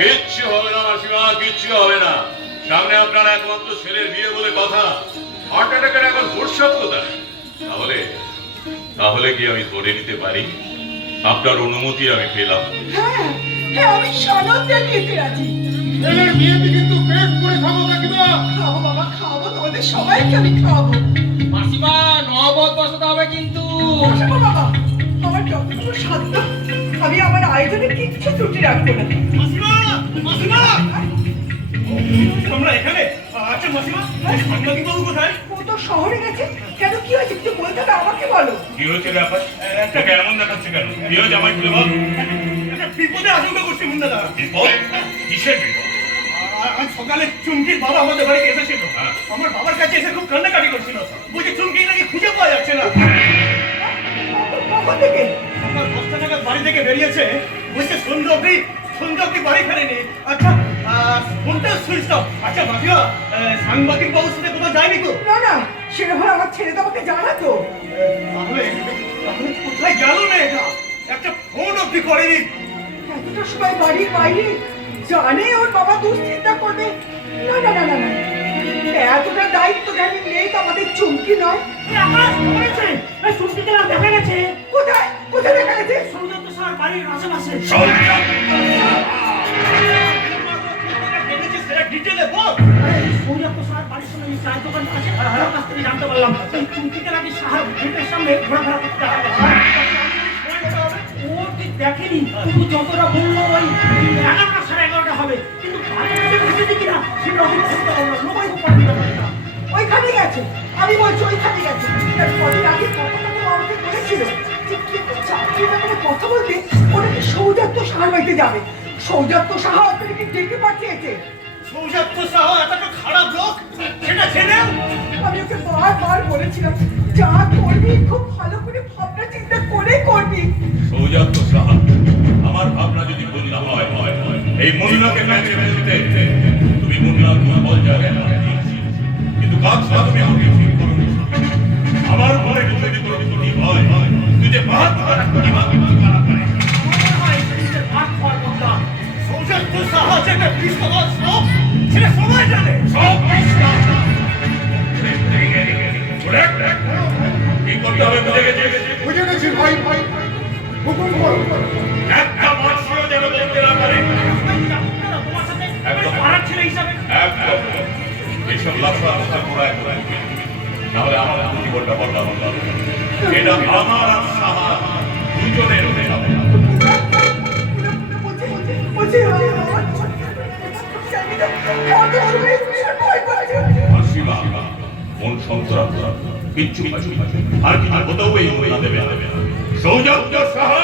কিচ্ছু হবে না মাসিমা, কিচ্ছু হবে না। সামনে আপনার একমাত্র ছেলের বিয়ে বলে কথা, হার্ট অ্যাটাকের এখন ফুরসত কোথায়? তাহলে তাহলে কি আমি ধরে নিতে পারি? আপনার অনুমতি আমি পেলাম। হ্যাঁ হ্যাঁ, আমি সানন্দে নিতে রাজি। ছেলের বিয়েতে কিন্তু পেট করে খাবো কাকিমা। খাবো বাবা, খাবো, তোমাদের সবাইকে আমি খাওয়াবো। মাসিমা নবদ বসাতে হবে কিন্তু। বসাবো বাবা, আমার যতটুকু সাধ্য আমি আমার আয়োজনে কিচ্ছু ত্রুটি রাখবো না। মাসিমা, মাসিমা, তোমরা এখানে? আচ্ছা মাসিমা, সাংবাদিক বাবু কোথায়? ও তো শহরে গেছে। কেন, কি হয়েছে কিছু বলতে হবে, আমাকে বলো। কি হয়েছে ব্যাপার? তোকে এমন দেখাচ্ছে কেন? কি হয়েছে আমায় খুলে বল। একটা বিপদে আশঙ্কা করছি মুন্ডাদা। বিপদ? কিসের বিপদ? আজ সকালে চুমকির বাবা আমাদের বাড়িতে এসেছিল। আমার বাবার কাছে এসে খুব কান্নাকাটি করছিল, বলছে চুমকি নাকি খুঁজে পাওয়া যাচ্ছে না। কখন থেকে? আমার 10টা নাগাদ বাড়ি থেকে বেরিয়েছে, বলছে সন্ধ্যা অব্দি বাড়ি ফেরেনি। আচ্ছা ফোনটা সুইচ অফ। আচ্ছা মাসিমা, সাংবাদিক বাবুর সাথে কোথাও যায়নি তো? না না, সেরকম আমার ছেলে তো আমাকে জানাতো। তাহলে তাহলে কোথায় গেল না? এটা একটা ফোন অব্দি করেনি। এতটা সময় বাড়ির বাইরে, জানে ওর বাবা দুশ্চিন্তা করবে। না না না না না, এতটা দায়িত্বজ্ঞানী মেয়ে তো আমাদের চুমকি নয়। আকাশ করেছে, এই সুস্মিতা দেখা গেছে। কোথায় কোথায় দেখা গেছে? সৌজাত স্যার বাড়ির আশেপাশে। ডিটেলে বল। সৌজাত স্যার বাড়ির সামনে যে চায়ের দোকান আছে, তার কাছ থেকে জানতে পারলাম এই চুমকিকে নাকি সাহার গেটের সামনে ঘোরাফেরা করতে দেখা গেছে। ও ঠিক দেখেনি, কিন্তু যতটা বললো ওই 11টা সাড়ে 11টা হবে, কিন্তু বাড়ির কাছে কিনা সেটা আমি বলতে পারবো না। লোকাই পারবি না। ওইখানে গেছে, আমি বলছি ওইখানে গেছে। কদিন আগে কথাটা তো আমাকে বলেছিল যে কিন্তু চাকরির ব্যাপারে কথা বলতে ওরা কি সৌজাত্য সাহার বাড়িতে যাবে। সৌজাত্য সাহা আপনাকে ডেকে পাঠিয়েছে। সৌজাত সাহা এতটা খারাপ লোক সেটা জেনেও? আমি ওকে বারবার বলেছিলাম, যা করবি খুব ভালো করে ভাবনা চিন্তা করে করবি। সৌজাত সাহা, আমার ভাবনা যদি ভুল না হয়, এই মুন্নাকে ম্যাচে ফেলতে তুমি মুন্নার বল জায়গায় না দিয়েছি, কিন্তু কাজটা তুমি আমাকে ঠিক করো। আমার ঘরে যদি কোনো ত্রুটি হয়, তুই যে ভাত খারাপ করি ভাত খারাপ করে সৌজাত সাহা যেটা বিশ্ববাদ সব সেটা সবাই জানে। সব কি করতে হবে বুঝে গেছে? বুঝে গেছি ভাই। ভাই হুকুম কর। একটা মানুষও যেন বলতে না পারে। তোমার সাথে একদম। পাড়ার ছেলে হিসাবে একদম এইসব লাফা করায় নাহলে আমার জীবনটা বদলা বদলা। এটা আমার আর সাহা দুজনের হবে। মাসিমা মন সন্তরা কিচ্ছু আর কি কোথাও এই মহিলা দেবে। সৌজাত সাহা